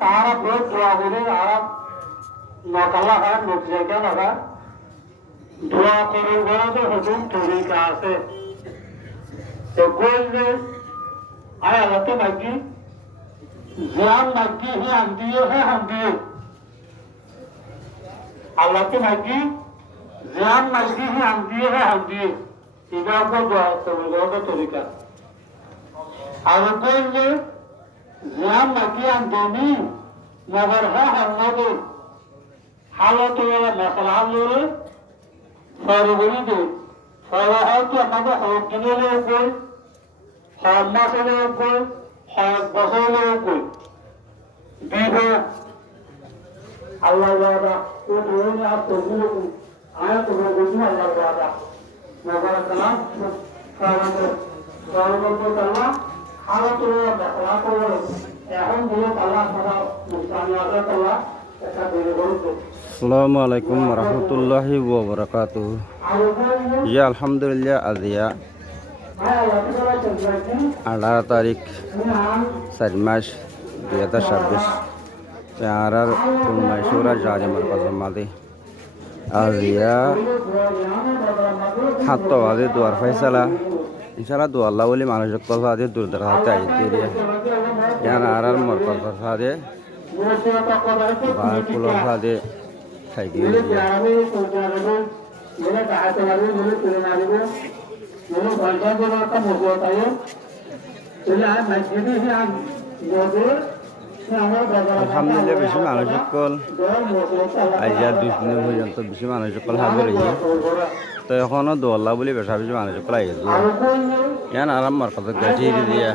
তারা বহুত দোয়া করে আর নকাল্লা হয় লোক জায়গা লাগা দোয়া করে বলা তো হুকুম তরিকা আছে তো গোললে আয় আল্লাহ তো মাগি জ্ঞান মাগি হে আম দিয়ে হে হাম দিয়ে আল্লাহ তো মাগি জ্ঞান মাগি হে আম দিয়ে হে হাম দিয়ে এটা তো দোয়া করে তরিকা আর গোললে জ্ঞান মাগি আম দেনি মগর হে হাম নদে হালত মশলা হামলে সরবরি দে সরা হয়তো আমাকে হক দিনে কই হক মাসে কই হক বছরে কই দিব আল্লাহ ওয়াদা ও ধরে আর তবুও আয় তো বুঝি আল্লাহ ওয়াদা মগর কালাম সরবরি কালাম হালত মশলা করে এখন দিয়ে আল্লাহ তাআলা মুস্তানিয়াত আল্লাহ এটা বলে বলতো আসসালামু আলাইকুম রহমতুল্লাহি ওয়া বারাকাতুহু। ইয়া আলহামদুলিল্লাহ আজিয়া 18 তারিখ 4 মাস 2026 প্যারার মাইশুরা জাজে মারকাজ মাদে আজিয়া হাত্তো আদে দুয়ার ফয়সালা ইনশাআল্লাহ দু আল্লাহ ওলি মানুষ কল আদে দূর দরাতে আইতে রে ইয়ার আরার মারকাজ সাদে বাল ফুল সাদে খাই দিয়ে আলহামদুলিল্লাহ বেশি মানুষ সকল আইজা 2 দিন পর্যন্ত বেশি মানুষ সকল হাজির হইছে তো এখনো দোল্লা বলে বেশা বেশি মানুষ সকল আইছে ইয়ান আরাম মার কথা গাঠি দিয়া